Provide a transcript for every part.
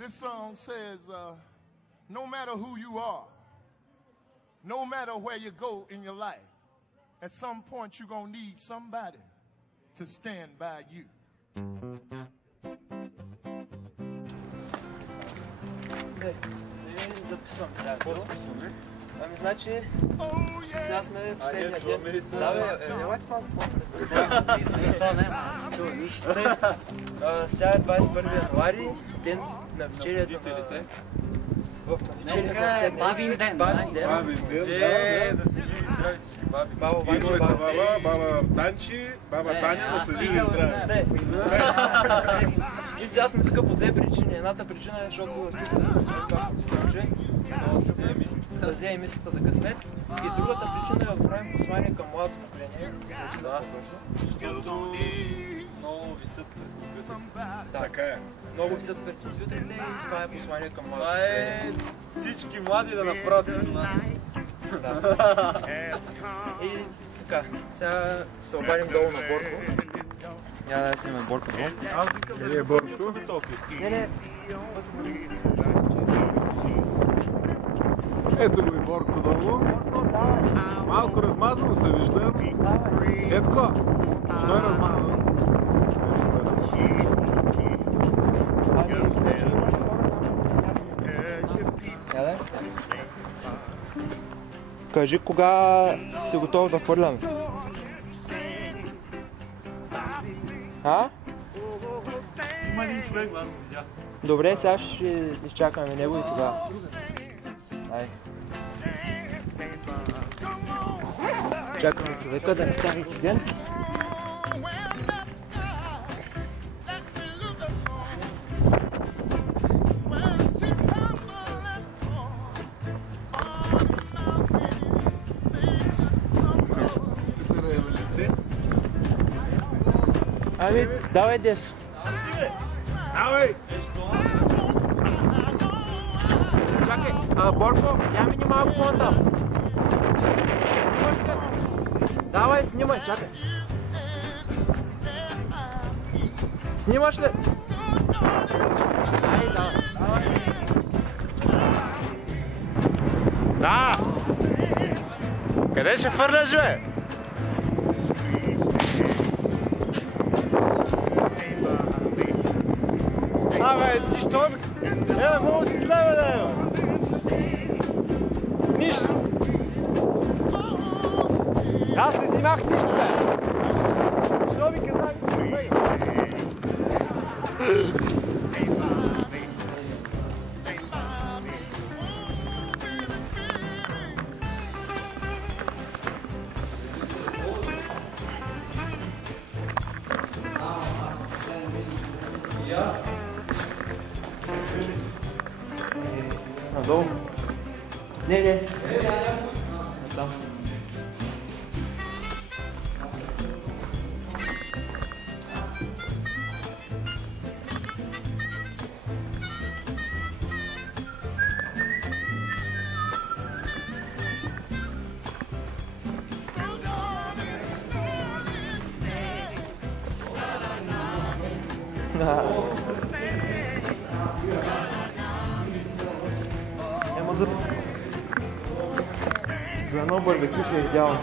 This song says, no matter who you are, no matter where you go in your life, at some point you're going to need somebody to stand by you. Записвам сега. Какво записваме? Ами значи, сега сме последния ден. Да бе, елайте малко по-напред. Сега е 21 януари, ден на вечерията на... Бабин ден. Бабин ден. Да си живи и здрави всички баби. Баба Ванчо, баба Танчи, баба Таня да са живи и здрави. И сега сме тук по две причини. Едната причина е, защото да взе мисълта за късмет. И другата причина е да отправим послание към младото поколение. Да, точно. Много висят пред компютър. Така е. Много висят пред компютрите и това е послание към младото Това е всички млади да направят като нас. И така, сега се обадим долу на Борко. Няма да снимаме Борко долу. Аз викам да Борко. Не. Ето го и Борко долу. Малко размазано се вижда. Етко, що е размазано? Кажи кога си готов да хвърляме. А? Има един човек, аз го видях. Добре, сега ще изчакаме него и тогава. Ай. Чакаме човека да не стане инцидент. Ами, давай Десо. Давай! Чакай, Борко, я ми малко по-натам. Давай, снимай, чакай. Снимаш ли? Ай, давай. Да! Къде ще фърляш, бе? Абе, ти що ми... много си слева, да е, нищо! Аз не снимах нищо, бе! Що ми казах? Надолу? Не. Там. Ема за едно барбекю ще е идеално.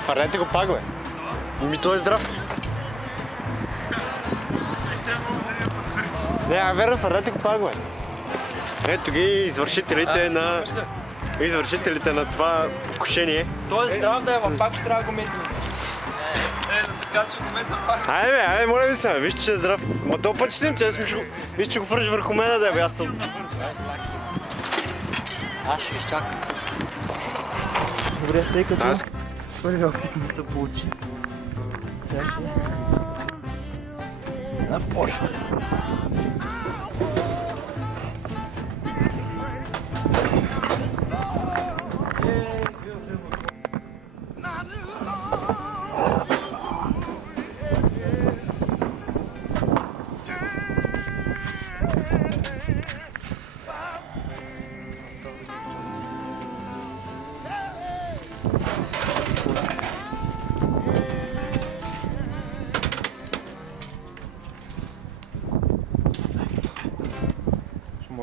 Фърнете го пак, бе. Ми той е здрав. Не, верно, фърнете го пак, бе. Ето ги извършителите на това покушение. Той е здрав да е, ама пак ще трябва да го метне. Да се казва, че го метна пак. Айде, моля ви се, виж, че е здрав. Ма то път че виж, че го фърш върху мен, да бе, аз съм. Аз ще изчакам. Добре, тъй като първи опит не се получи. Сега ще... Започва.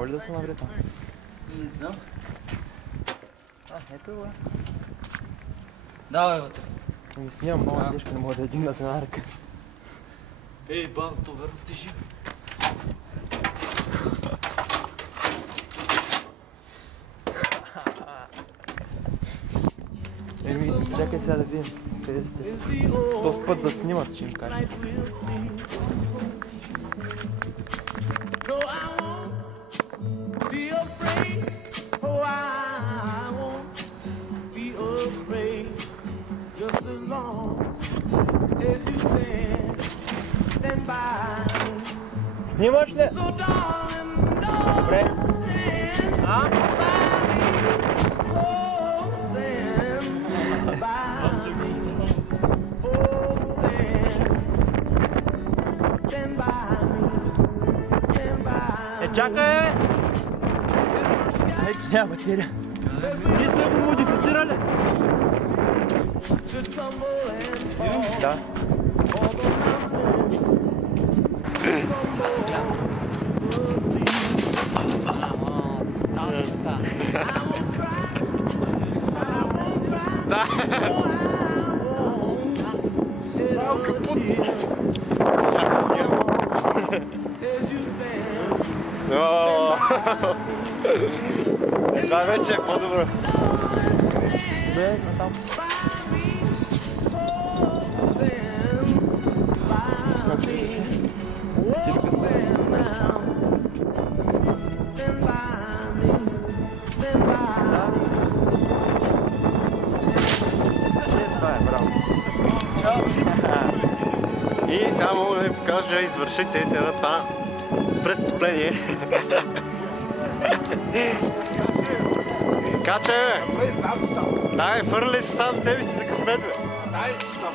Мога ли да се навре там? Не знам. Ето го. Давай вътре. Ми снимам много тежко, не мога да дигна с една ръка. Ей, бам, то верно тежи. Чакай сега да видим къде сте. Този път да снимат, че им кажа. Снимаш ли? Добре. А? Чакай! Ей, че няма батерия. Ние сме го модифицирали. Да. Да. Капут. Това вече е по-добро. Бе, там. И сега мога да ви покажа извършителите на това престъпление. Скачай, бе! Дай, фърли си сам себе си за късмет, бе! Дай, ще